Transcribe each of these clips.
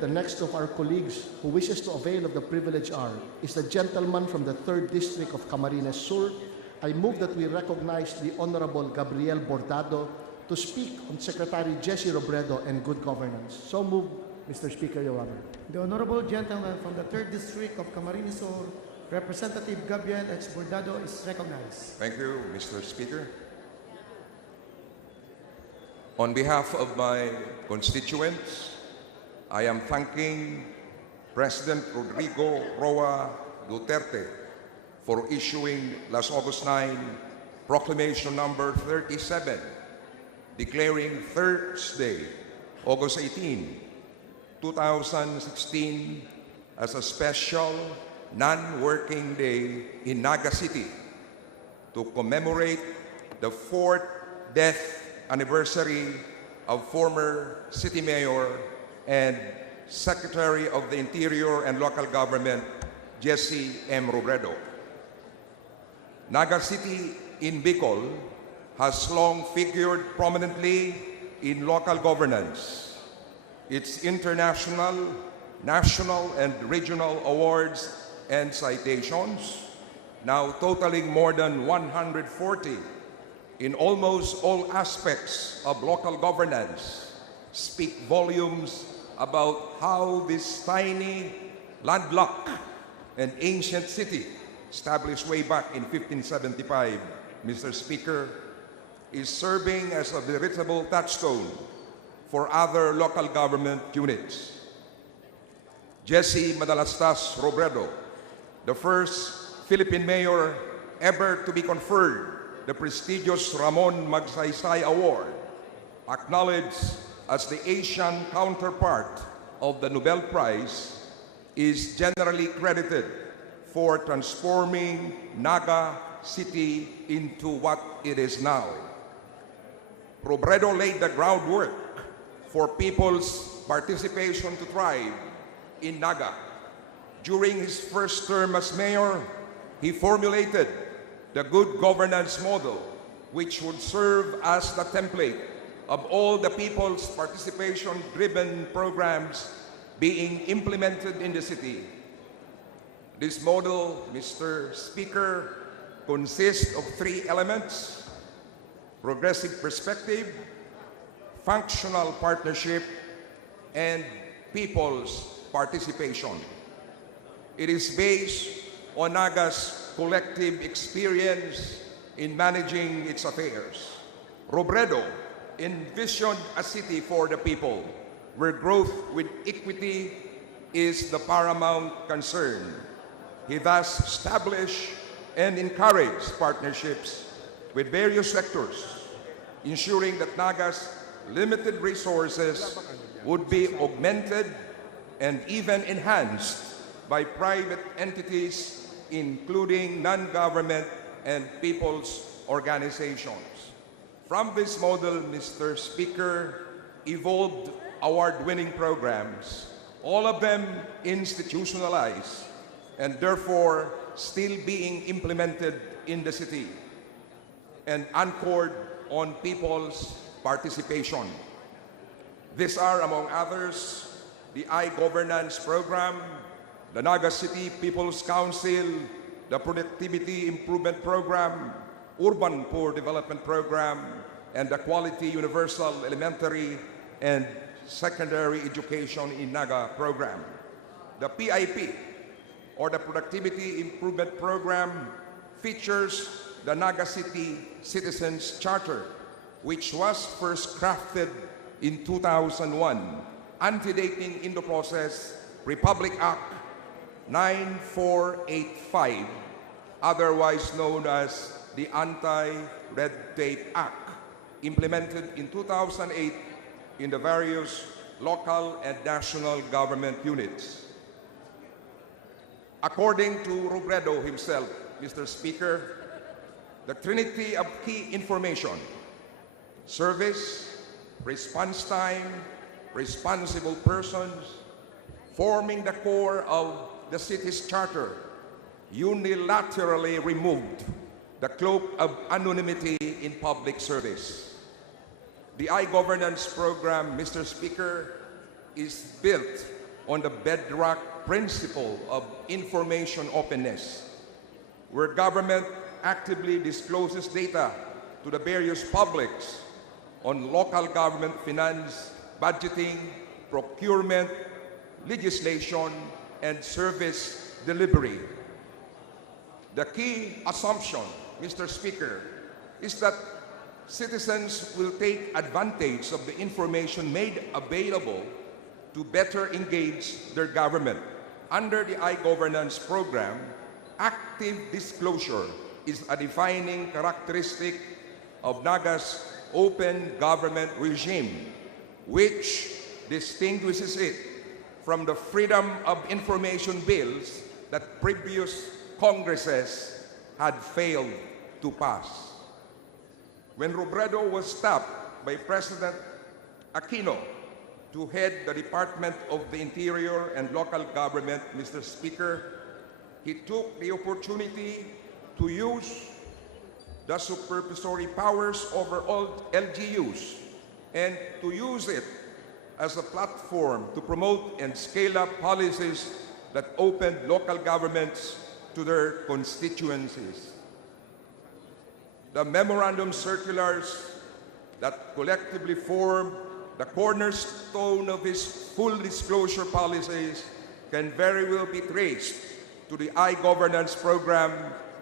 The next of our colleagues who wishes to avail of the privilege is the gentleman from the 3rd District of Camarines Sur. I move that we recognize the Honorable Gabriel Bordado to speak on Secretary Jesse Robredo and good governance. So move, Mr. Speaker, Your Honor. The Honorable Gentleman from the 3rd District of Camarines Sur, Representative Gabriel H. Bordado, is recognized. Thank you, Mr. Speaker. On behalf of my constituents, I am thanking President Rodrigo Roa Duterte for issuing last August 9 Proclamation number 37, declaring Thursday, August 18, 2016 as a special non-working day in Naga City to commemorate the 4th death anniversary of former City Mayor and Secretary of the Interior and Local Government, Jesse M. Robredo. Naga City in Bicol has long figured prominently in local governance. Its international, national, and regional awards and citations, now totaling more than 140 in almost all aspects of local governance, speak volumes about how this tiny, landlocked, and ancient city, established way back in 1575, Mr. Speaker, is serving as a veritable touchstone for other local government units. Jesse Madalastas Robredo, the first Philippine mayor ever to be conferred the prestigious Ramon Magsaysay Award, acknowledged as the Asian counterpart of the Nobel Prize, is generally credited for transforming Naga City into what it is now. Robredo laid the groundwork for people's participation to thrive in Naga. During his first term as mayor, he formulated the good governance model, which would serve as the template of all the people's participation-driven programs being implemented in the city. This model, Mr. Speaker, consists of 3 elements: progressive perspective, functional partnership, and people's participation. It is based on Naga's collective experience in managing its affairs. Robredo envisioned a city for the people, where growth with equity is the paramount concern. He thus established and encouraged partnerships with various sectors, ensuring that Naga's limited resources would be augmented and even enhanced by private entities, including non-government and people's organizations. From this model, Mr. Speaker, evolved award-winning programs, all of them institutionalized and therefore still being implemented in the city and anchored on people's participation. These are, among others, the I-Governance Program, the Naga City People's Council, the Productivity Improvement Program, Urban Poor Development Program, and the Quality Universal Elementary and Secondary Education in Naga Program. The PIP, or the Productivity Improvement Program, features the Naga City Citizens Charter, which was first crafted in 2001, antedating in the process Republic Act 9485, otherwise known as the Anti-Red Tape Act, implemented in 2008 in the various local and national government units. According to Robredo himself, Mr. Speaker, the trinity of key information, service, response time, responsible persons, forming the core of the city's charter, unilaterally removed the cloak of anonymity in public service. The I-Governance Program, Mr. Speaker, is built on the bedrock principle of information openness, where government actively discloses data to the various publics on local government finance, budgeting, procurement, legislation, and service delivery. The key assumption, Mr. Speaker, is that citizens will take advantage of the information made available to better engage their government. Under the iGovernance program, active disclosure is a defining characteristic of NAGA's open government regime, which distinguishes it from the Freedom of Information bills that previous Congresses had failed to pass. When Robredo was tapped by President Aquino to head the Department of the Interior and Local Government, Mr. Speaker, he took the opportunity to use the supervisory powers over all LGUs and to use it as a platform to promote and scale up policies that open local governments to their constituencies. The memorandum circulars that collectively form the cornerstone of his full disclosure policies can very well be traced to the iGovernance program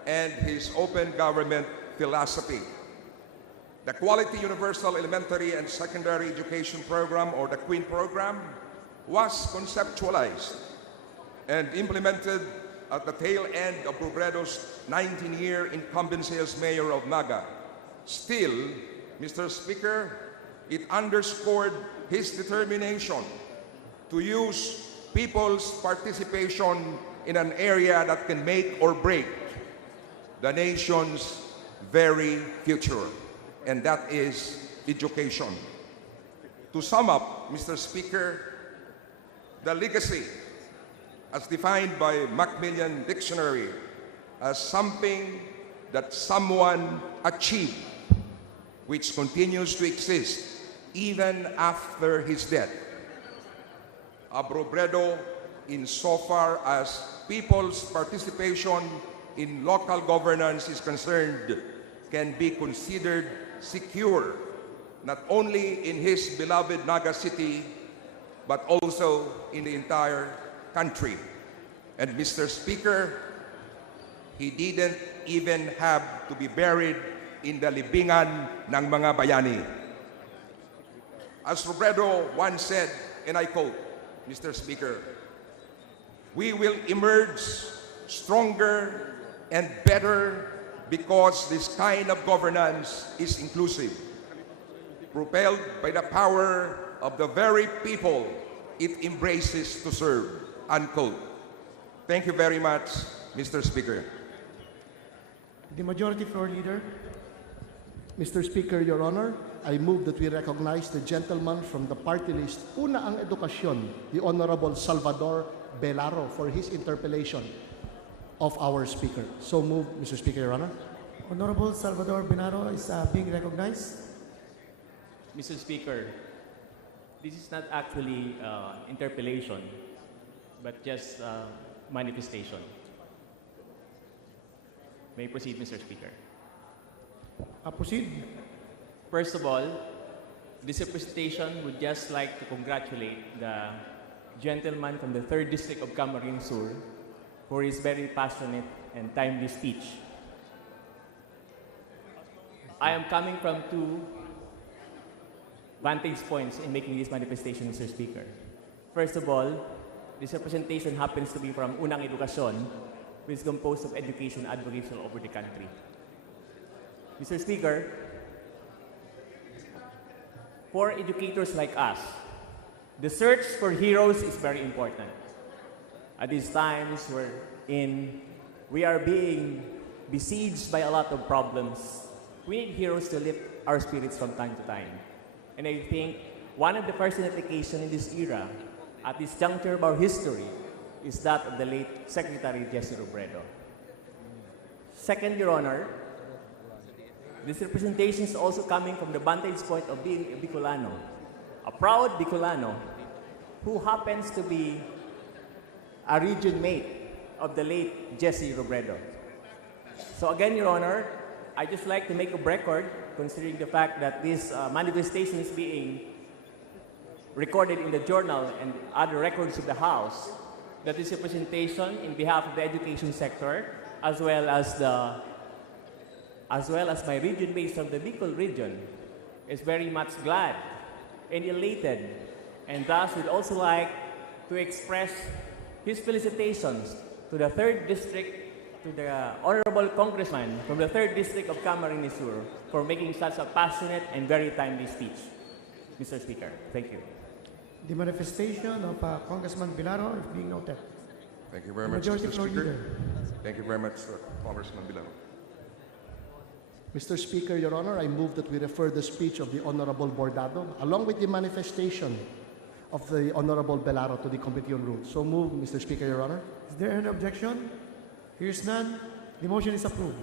and his open government philosophy. The Quality Universal Elementary and Secondary Education Program, or the QUEEN program, was conceptualized and implemented at the tail end of Robredo's 19-year incumbency as mayor of Naga. Still, Mr. Speaker, it underscored his determination to use people's participation in an area that can make or break the nation's very future, and that is education. To sum up, Mr. Speaker, the legacy, as defined by Macmillan Dictionary, as something that someone achieved, which continues to exist even after his death. Robredo, insofar as people's participation in local governance is concerned, can be considered secure, not only in his beloved Naga City, but also in the entire country. And Mr. Speaker, he didn't even have to be buried in the libingan ng mga bayani. As Robredo once said, and I quote, Mr. Speaker, "We will emerge stronger and better because this kind of governance is inclusive, propelled by the power of the very people it embraces to serve," unquote. Thank you very much, Mr. Speaker. The Majority Floor Leader. Mr. Speaker, Your Honor, I move that we recognize the gentleman from the party list, Una ang Edukasyon, the Honorable Salvador Belaro, for his interpellation of our Speaker. So moved, Mr. Speaker, Your Honor. Honorable Salvador Benaro is being recognized. Mr. Speaker, this is not actually interpellation, but just manifestation. May I proceed, Mr. Speaker? Proceed. First of all, this representation would just like to congratulate the gentleman from the 3rd District of Camarines Sur for his very passionate and timely speech. I am coming from two vantage points in making this manifestation, Mr. Speaker. First of all, this representation happens to be from Unang Edukasyon, which is composed of education advocates all over the country. Mr. Speaker, for educators like us, the search for heroes is very important. At these times we are being besieged by a lot of problems. We need heroes to lift our spirits from time to time. And I think one of the personifications in this era, at this juncture of our history, is that of the late Secretary Jesse Robredo. Second, Your Honor, this representation is also coming from the vantage point of being a Bicolano, a proud Bicolano who happens to be a region mate of the late Jesse Robredo. So again, Your Honor, I just like to make a record, considering the fact that this manifestation is being recorded in the journal and other records of the House, that this representation in behalf of the education sector, as well as my region based from the Bicol region, is very much glad and elated, and thus would also like to express his felicitations to the 3rd District, to the Honorable Congressman from the 3rd District of Camarines Sur for making such a passionate and very timely speech. Mr. Speaker, thank you. The manifestation of Congressman Bilaro is being noted. Thank you very much, Majority Mr. Floor Speaker. Leader. Thank you very much, Congressman Bilaro. Mr. Speaker, Your Honor, I move that we refer the speech of the Honorable Bordado along with the manifestation of the Honorable Belaro to the Committee on Rules. So move, Mr. Speaker, Your Honor. Is there any objection? Here's none. The motion is approved.